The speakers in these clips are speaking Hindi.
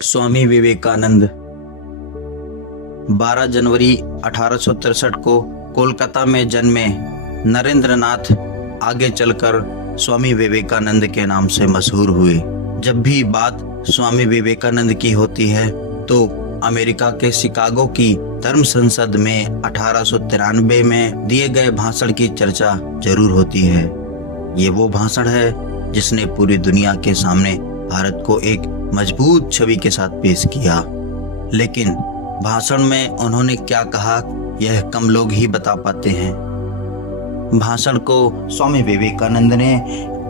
स्वामी विवेकानंद 12 जनवरी 1863 को कोलकाता में जन्मे नरेंद्रनाथ आगे चलकर स्वामी विवेकानंद के नाम से मशहूर हुए। जब भी बात स्वामी विवेकानंद की होती है तो अमेरिका के शिकागो की धर्म संसद में 1893 में दिए गए भाषण की चर्चा जरूर होती है। ये वो भाषण है जिसने पूरी दुनिया के सामने भारत को एक मजबूत छवि के साथ पेश किया। लेकिन भाषण में उन्होंने क्या कहा यह कम लोग ही बता पाते हैं। भाषण को स्वामी विवेकानंद ने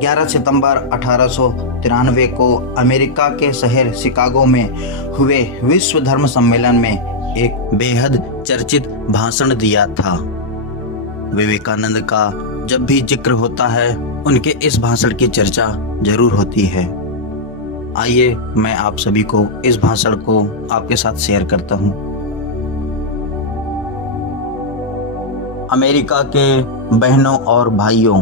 11 सितंबर 1893 को अमेरिका के शहर शिकागो में हुए विश्व धर्म सम्मेलन में एक बेहद चर्चित भाषण दिया था। विवेकानंद का जब भी जिक्र होता है उनके इस भाषण की चर्चा जरूर होती है। आइए मैं आप सभी को इस भाषण को आपके साथ शेयर करता हूं। अमेरिका के बहनों और भाइयों,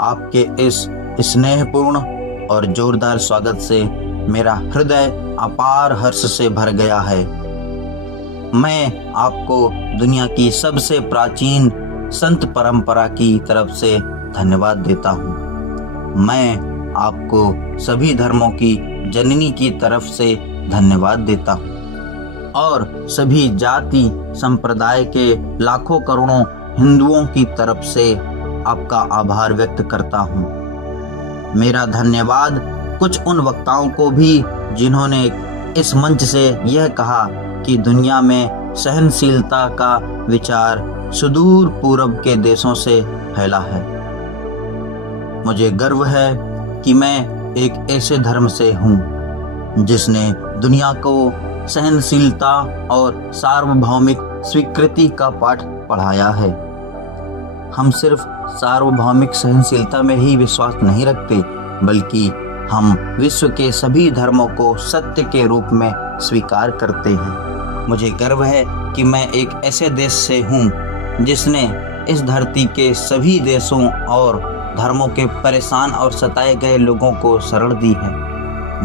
आपके इस स्नेहपूर्ण और जोरदार स्वागत से मेरा हृदय अपार हर्ष से भर गया है। मैं आपको दुनिया की सबसे प्राचीन संत परंपरा की तरफ से धन्यवाद देता हूँ। मैं आपको सभी धर्मों की जननी की तरफ से धन्यवाद देता हूँ और सभी जाति संप्रदाय के लाखों करोड़ों हिंदुओं की तरफ से आपका आभार व्यक्त करता हूँ। मेरा धन्यवाद कुछ उन वक्ताओं को भी जिन्होंने इस मंच से यह कहा कि दुनिया में सहनशीलता का विचार सुदूर पूर्व के देशों से फैला है। मुझे गर्व है कि मैं एक ऐसे धर्म से हूँ जिसने दुनिया को सहनशीलता और सार्वभौमिक स्वीकृति का पाठ पढ़ाया है। हम सिर्फ सार्वभौमिक सहनशीलता में ही विश्वास नहीं रखते, बल्कि हम विश्व के सभी धर्मों को सत्य के रूप में स्वीकार करते हैं। मुझे गर्व है कि मैं एक ऐसे देश से हूँ जिसने इस धरती के सभी देशों और धर्मों के परेशान और सताए गए लोगों को शरण दी है।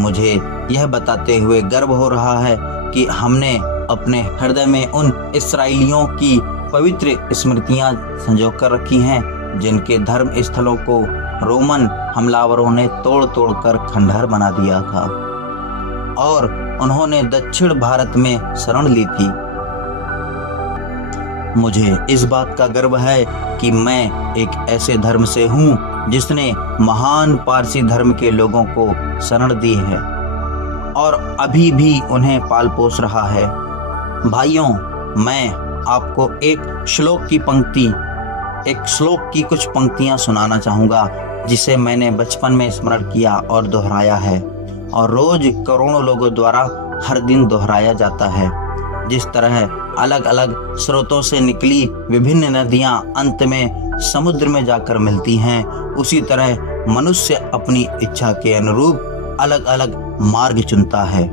मुझे यह बताते हुए गर्व हो रहा है कि हमने अपने हृदय में उन इस्राएलियों की पवित्र स्मृतियां संजोकर रखी हैं जिनके धर्म स्थलों को रोमन हमलावरों ने तोड़ कर खंडहर बना दिया था और उन्होंने दक्षिण भारत में शरण ली थी। मुझे इस बात का गर्व है कि मैं एक ऐसे धर्म से हूँ जिसने महान पारसी धर्म के लोगों को शरण दी है और अभी भी उन्हें पाल पोस रहा है। भाइयों, मैं आपको एक श्लोक की कुछ पंक्तियां सुनाना चाहूँगा जिसे मैंने बचपन में स्मरण किया और दोहराया है और रोज करोड़ों लोगों द्वारा हर दिन दोहराया जाता है। जिस तरह अलग अलग स्रोतों से निकली विभिन्न नदियां अंत में समुद्र में जाकर मिलती हैं, उसी तरह मनुष्य अपनी इच्छा के अनुरूप अलग अलग मार्ग चुनता है।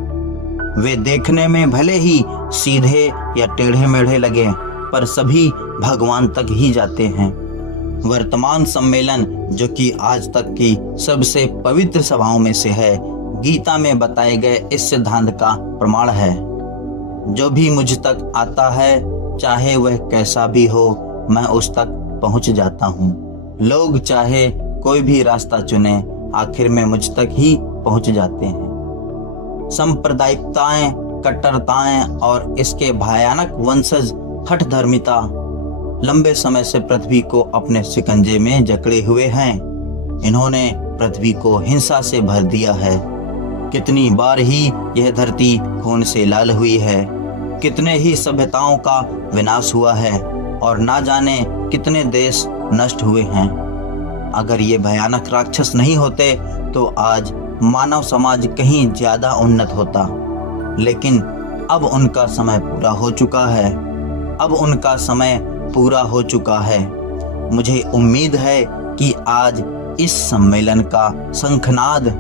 वे देखने में भले ही सीधे या टेढ़े मेढ़े लगे, पर सभी भगवान तक ही जाते हैं। वर्तमान सम्मेलन, जो कि आज तक की सबसे पवित्र सभाओं में से है, गीता में बताए गए इस सिद्धांत का प्रमाण है। जो भी मुझ तक आता है, चाहे वह कैसा भी हो, मैं उस तक पहुंच जाता हूं। लोग चाहे कोई भी रास्ता चुने, आखिर में मुझ तक ही पहुंच जाते हैं। सांप्रदायिकताएं, कट्टरताएं और इसके भयानक वंशज हठ धर्मिता लंबे समय से पृथ्वी को अपने शिकंजे में जकड़े हुए हैं। इन्होंने पृथ्वी को हिंसा से भर दिया है। कितनी बार ही यह धरती खून से लाल हुई है, कितने ही सभ्यताओं का विनाश हुआ है और ना जाने कितने देश नष्ट हुए हैं। अगर ये भयानक राक्षस नहीं होते तो आज मानव समाज कहीं ज्यादा उन्नत होता। लेकिन अब उनका समय पूरा हो चुका है। मुझे उम्मीद है कि आज इस सम्मेलन का शंखनाद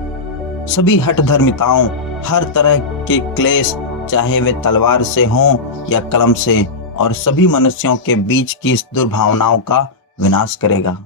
सभी हठ धर्मिताओं, हर तरह के क्लेश, चाहे वे तलवार से हों या कलम से, और सभी मनुष्यों के बीच की इस दुर्भावनाओं का विनाश करेगा।